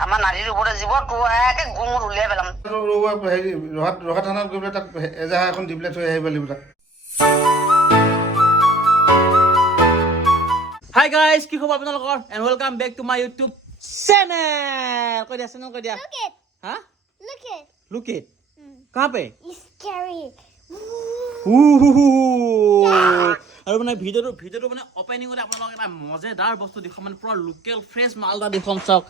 আমাৰ নাৰীৰ ওপৰতে জীৱ তো একে গুঙুৰ উলিয়াই পেলাম ৰহা থানাত গৈ পেলাই তাক এজাহাৰ এখন দি পেলাই থৈ আহিব লাগিব তাক Hi guys, কি খবৰ আপোনালোকৰ and welcome back to my YouTube channel. কৈ দিয়া channel কৈ দিয়া. Look it. Huh? Look it. Look it. कहां पे? It's scary. আৰু মানে ভিডিওটো মানে ওপেনিংতে আপোনালোকক এটা মজেদাৰ বস্তু দেখুৱাম মানে পুৰা লোকেল ফ্ৰেছ মালদা দেখুৱাম চাওক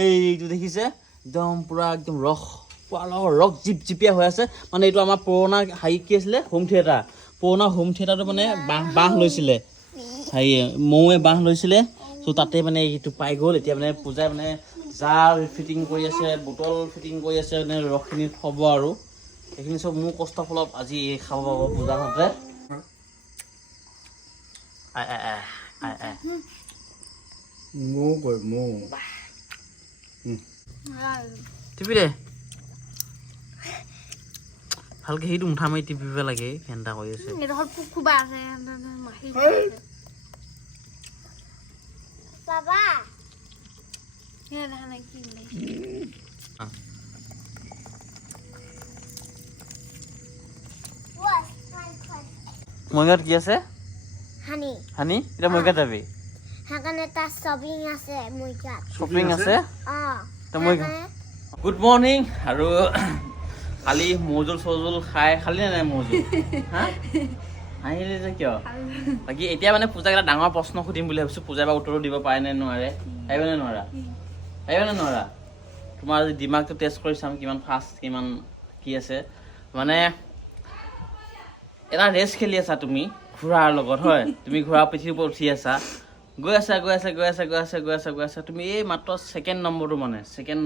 এইটো দেখিছে একদম পুৰা একদম ৰস জিপজিপিয়া হৈ আছে মানে এইটো আমাৰ পুৰণা হাই কি আছিলে হোম থিয়েটাৰ পুৰণা হোম থিয়েটাৰটো মানে বাঁহ লৈছিলে হাই মৌৱে বাঁহ লৈছিলে চ' তাতে মানে এইটো পাই গ'ল এতিয়া মানে পূজাই মানে জাল ফিটিং কৰি আছে বটল ফিটিং কৰি আছে মানে ৰসখিনি থ'ব আৰু এইখিনি চব মোৰ কষ্টৰ ফলত আজি খাব পাব পূজাহঁতে মৌ কয় মৌ টিপি দে ভালকে সেইটো মুঠা মাৰি টিপিব লাগে ফেনটা কৰি আছে Baba. What? মইগাত কি আছে Honey. হানি এটা মইগাত যাবি Hakane ta shopping ase moikat. Shopping আছে Ah. তা মই গুড মৰ্নিং আৰু খালি মৌজুল চৌজুল খাই খালি নাই মৌজুল হা আহিলে যে কিয় বাকী এতিয়া মানে পূজাক এটা ডাঙৰ প্ৰশ্ন সুধিম বুলি ভাবিছোঁ পূজাই বা উত্তৰো দিব পাৰে নে নোৱাৰে পাৰিব নে নোৱাৰা তোমাৰ আজি দিমাগটো টেষ্ট কৰি চাম কিমান ফাষ্ট কিমান কি আছে মানে এটা ৰেচ খেলি আছা তুমি ঘোঁৰাৰ লগত হয় তুমি ঘোঁৰা পিঠিৰ ওপৰত উঠি আছা গৈ আছা তুমি এই মাত্ৰ ছেকেণ্ড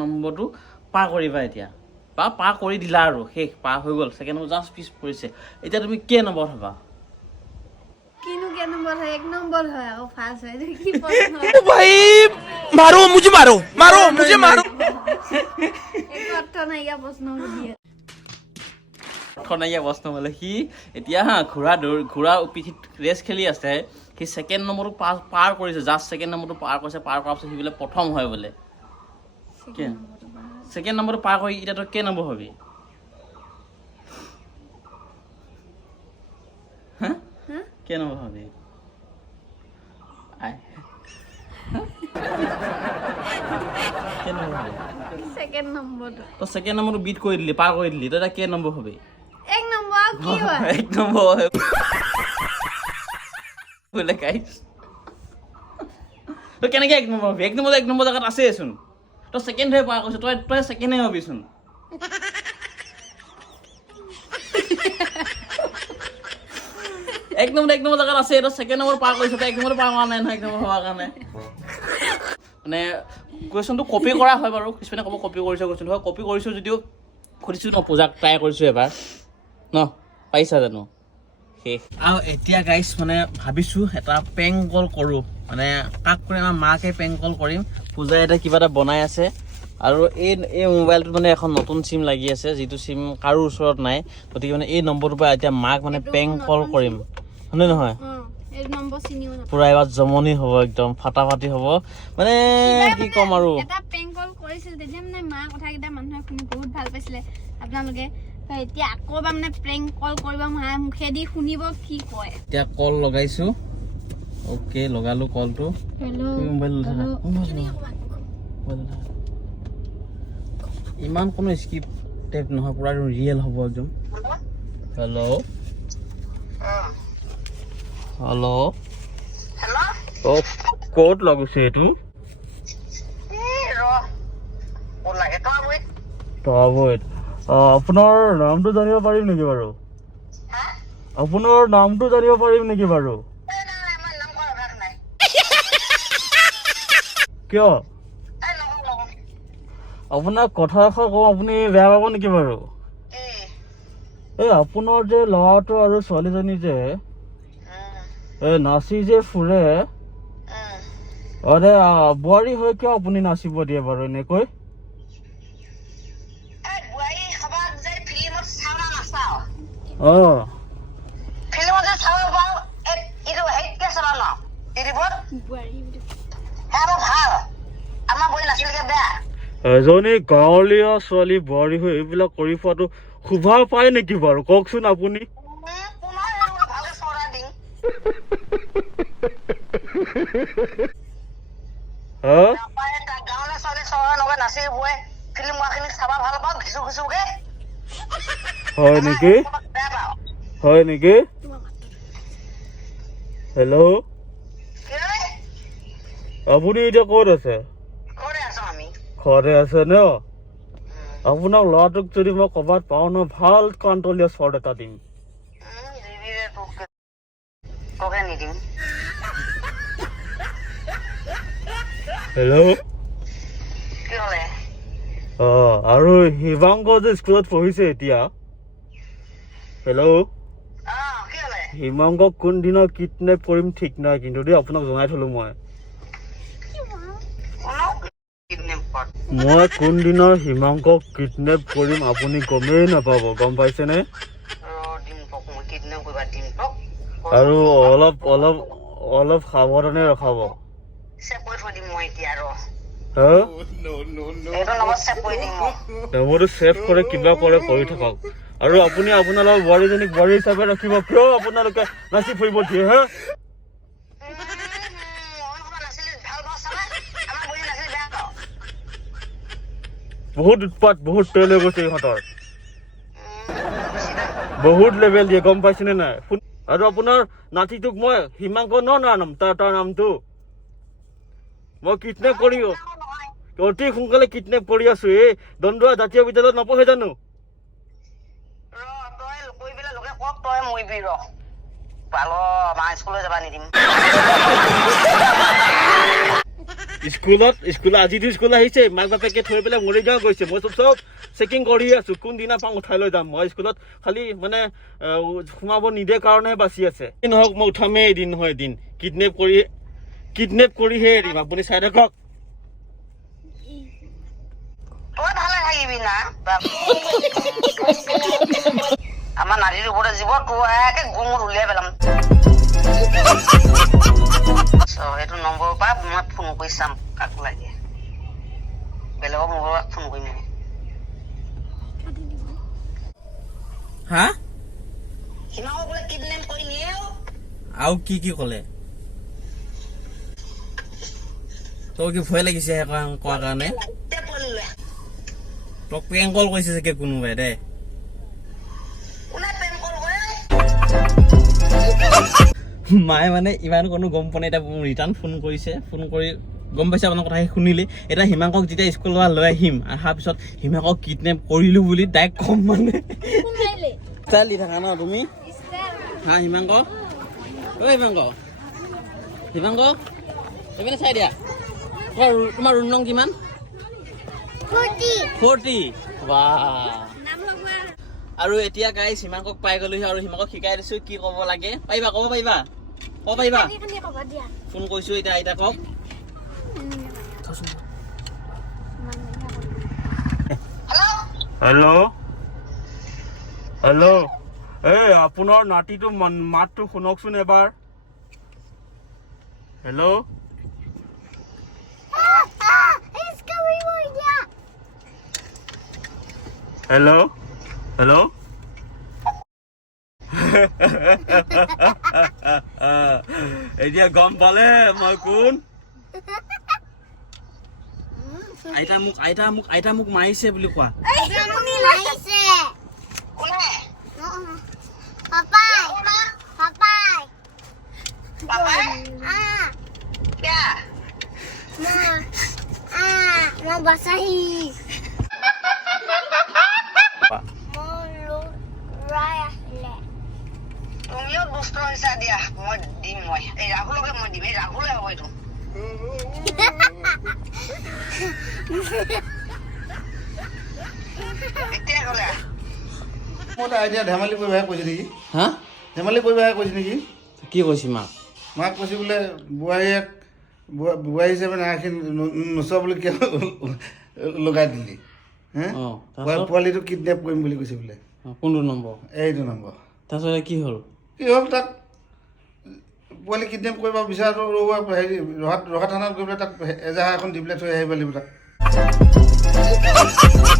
নম্বৰটো পাৰ কৰিবা এতিয়া বা পাৰ কৰি দিলা আৰু শেষ পাৰ হৈ গ'ল ছেকেণ্ড নম্বৰ জাষ্ট পিছ পৰিছে এতিয়া তুমি কে নম্বৰ হ'বা किनु के नंबर है 1 नंबर है और फास्ट है की प्रश्न ओ भाई मारो मुझे मारो एक अर्थ नहीं क्या प्रश्न हो दिया খনাইয়া প্ৰশ্ন হ'লে সি এতিয়া হা ঘোঁৰা পিঠিত ৰেচ খেলি আছে সি ছেকেণ্ড নম্বৰটো পাৰ কৰিছে জাষ্ট ছেকেণ্ড নম্বৰটো পাৰ কৰিছে পাৰ কৰাৰ পিছত সি বোলে প্ৰথম হয় বোলে ছেকেণ্ড নম্বৰটো পাৰ কৰি এতিয়া তই কে নম্বৰ হবি হা কে নম্বৰ হবি सेकंड नंबर তই ছেকেণ্ড নম্বৰটো বিট কৰি দিলি পাৰ কৰি দিলি তই এতিয়া কে নম্বৰ হবি 1 नंबर की हुआ 1 নম্বৰ বোলে গাইছ তই কেনেকৈ 1 নম্বৰ হবি 1 নম্বৰ জেগাত আছেচোন তই ছেকেণ্ড হৈ পাৰ কৰিছ তই ছেকেণ্ডে হবিচোন এক নম্বৰ জেগাত আছে তই ছেকেণ্ড নম্বৰ পাৰ কৰিছ তই 1 নম্বৰ পাৰ কৰা নাই নহয় 1 নম্বৰ হোৱাৰ কাৰণে মানে কুৱেশ্যনটো কপি কৰা হয় বাৰু কিছুমানে ক'ব কপি কৰিছে কৈছিলোঁ হয় কপি কৰিছোঁ যদিও সুধিছোঁ ন পূজাক ট্ৰাই কৰিছোঁ এবাৰ ন পাৰিছা জানো শেষ আৰু এতিয়া গাইছ মানে ভাবিছোঁ এটা পেং কল কৰোঁ মানে কাক কৰি আমাৰ মাকে পেং কল কৰিম পূজাই এতিয়া কিবা এটা বনাই আছে আৰু এই মোবাইলটোত মানে এখন নতুন চিম লাগি আছে যিটো চিম কাৰো ওচৰত নাই গতিকে মানে এই নম্বৰটোৰ পৰা এতিয়া মাক মানে পেং কল কৰিম হয়নে নহয় एक नंबर सिनियो ना পুৰা এবাৰ জমনি হ'ব একদম ফাটাফাটি হ'ব মানে কি ক'ম আৰু এটা পেং কল কৰিছিল তেতিয়া মানে মা কথা কিটা মানুহে শুনি বহুত ভাল পাইছিলে আপোনালোকে এতিয়া আকৌ মানে পেং কল কৰিব মা মুখেদি শুনিব কি কয় এতিয়া কল লগাইছো ওকে লগালো কলটো হেল্ল মোবাইল ইমান কোনো স্কিপ টেপ নহয় পুৰা ৰিয়েল হ'ব একদম হেল্ল' হেল্ল' ক'ত লাগিছে এইটো লাগে তই আপোনাৰ নামটো জানিব পাৰিম নেকি বাৰু আপোনাৰ নামটো জানিব পাৰিম নেকি বাৰু কিয় আপোনাক কথা এষাৰ কওঁ আপুনি বেয়া পাব নেকি বাৰু এই আপোনাৰ যে ল'ৰাটো আৰু ছোৱালীজনী যে নাচি যে ফুৰে আৰে বোৱাৰী হৈ কিয় আপুনি নাচিব দিয়ে বাৰু এনেকৈ এজনী গাঁৱলীয়া ছোৱালী বোৱাৰী হৈ এইবিলাক কৰি ফুৰাটো শোভা পায় নেকি বাৰু কওকচোন আপুনি পুনৰ এনেকুৱা ভালকে চৰাই দিম হা নাপায় তাক গাঁৱলৈ ছোৱালী চৰাই নগৈ নাচি বৈ ফিল্ম হোৱাখিনি চাবা ভাল পাওঁ ঘিচু ঘিচুকে হয় নেকি বেয়া পাওঁ হয় নেকি হেল্ল' কি ৰে? আপুনি এতিয়া ক'ত আছে ঘৰতে আছো আমি ঘৰতে আছে ন আপোনাৰ ল'ৰাটোক যদি মই ক'ৰবাত পাওঁ ন ভাল কণ্ট্ৰলীয়া শ্বৰ্ট এটা দিম দিবি ৰে তোকে নিদিম হেল্ল' কি হ'লে আৰু হিমাংক যে স্কুলত পঢ়িছে এতিয়া হেল্ল' কি হ'লে হিমাংকক কোনদিনা কিডনেপ কৰিম ঠিক নাই কিন্তু দেই আপোনাক জনাই থলো মই কোনদিনা হিমাংকক কিডনেপ কৰিম আপুনি গমেই নাপাব গম পাইছেনে আৰু অলপ অলপ অলপ সাৱধানে ৰখাব নম্বৰটো ছেভ কৰে কিবা কৰে কৰি থাকক আৰু আপুনি আপোনালোকৰ বোৱাৰীজনীক বোৱাৰী হিচাপে ৰাখিব কিয় আপোনালোকে নাচি ফুৰিব দিয়ে হা বহুত উৎপাত বহুত তেল হৈ গৈছে ইহঁতৰ বহুত লেভেল দিয়ে গম পাইছেনে নাই আৰু আপোনাৰ নাতিটোক মই হিমাংক নাম তাৰ নামটো মই কিডনেপ কৰি অতি সোনকালে কিডনেপ কৰি আছো এই দন্দুৱা জাতীয় বিদ্যালয়ত নপঢ়ে জানো স্কুলত আজিতো স্কুল আহিছে মাক বাপেকে থৈ পেলাই মৰিগাঁও গৈছে মই চব চেকিং কৰি আছো কোনদিনা পাওঁ উঠাই লৈ যাম মই স্কুলত খালি মানে সোমাব নিদিয়ে কাৰণেহে বাচি আছে নহওক মই উঠামেই এদিন নহয় এদিন কিডনেপ কৰিহে এৰিম আপুনি চাই থাকক আমাৰ নাৰীৰ ওপৰতে জীৱ তোৰ একে গুঙত উলিয়াই পেলাম সেইটো নম্বৰৰ পৰা মই ফোন কৰি চাম কাকো লাগে বেলেগৰ মোবাইলত ফোন কৰিম হা হিমাকক বোলে কিডনেপ কৰি নিয়ে আৰু কি ক'লে তোৰ কি ভয় লাগিছে কোৱাৰ কাৰণে তোক প্ৰেংক কল কৰিছে চাগে কোনোবাই দে মায়ে মানে ইমান কোনো গম পোৱা নাই এতিয়া ৰিটাৰ্ণ ফোন কৰিছে ফোন কৰি গম পাইছে আপোনাৰ কথা শুনিলে এতিয়া হিমাংকক যেতিয়া স্কুলৰ পৰা লৈ আহিম অহাৰ পিছত হিমাংকক কিডনেপ কৰিলো বুলি ডাইৰেক্ট কম মানে ষ্টাইল দি থাকা ন তুমি হা হিমাংক হিমাংক এইপিনে চাই দিয়া তোমাৰ ৰুম নং কিমান 40 আৰু এতিয়া গাইছ হিমাংকক পাই গলোহি আৰু হিমাংকক শিকাই দিছো কি ক'ব লাগে ক'ব পাৰিবা ফোন কৰিছো এতিয়া আইতা কওক হেল্ল' এই আপোনাৰ নাতিটো মাতটো শুনকচোন এবাৰ হেল্ল' হেল্ল' এতিয়া গম পালে মই কোন আইতা মোক মাৰিছে বুলি কোৱা তুমিও দুষ্ট হৈছা দিয়া মই দিম মই এই ৰাহুলকে মই দিম এই ৰাহুলে হ'ব এইটো এতিয়া ক'লে মই এটা আইডিয়া ধেমালি কৰিবাহে কৈছে নেকি হা ধেমালি কৰিবাহে কৈছে নেকি কি কৈছি মাক কৈছে বোলে বোৱাৰী হিচাপে নাৰাখি নোচোৱা বুলি কিয় লগাই দিলি হে পোৱালিটো কিডনেপ কৰিম বুলি কৈছে বোলে কোনটো নম্বৰ এইটো নম্বৰ তাৰপিছত কি হ'ল তাক পোৱালি কিডনেপ কৰিব বিচাৰাটো ৰহা থানাত গৈ পেলাই তাক এজাহাৰ এখন দি পেলাই থৈ আহিব লাগিব তাক है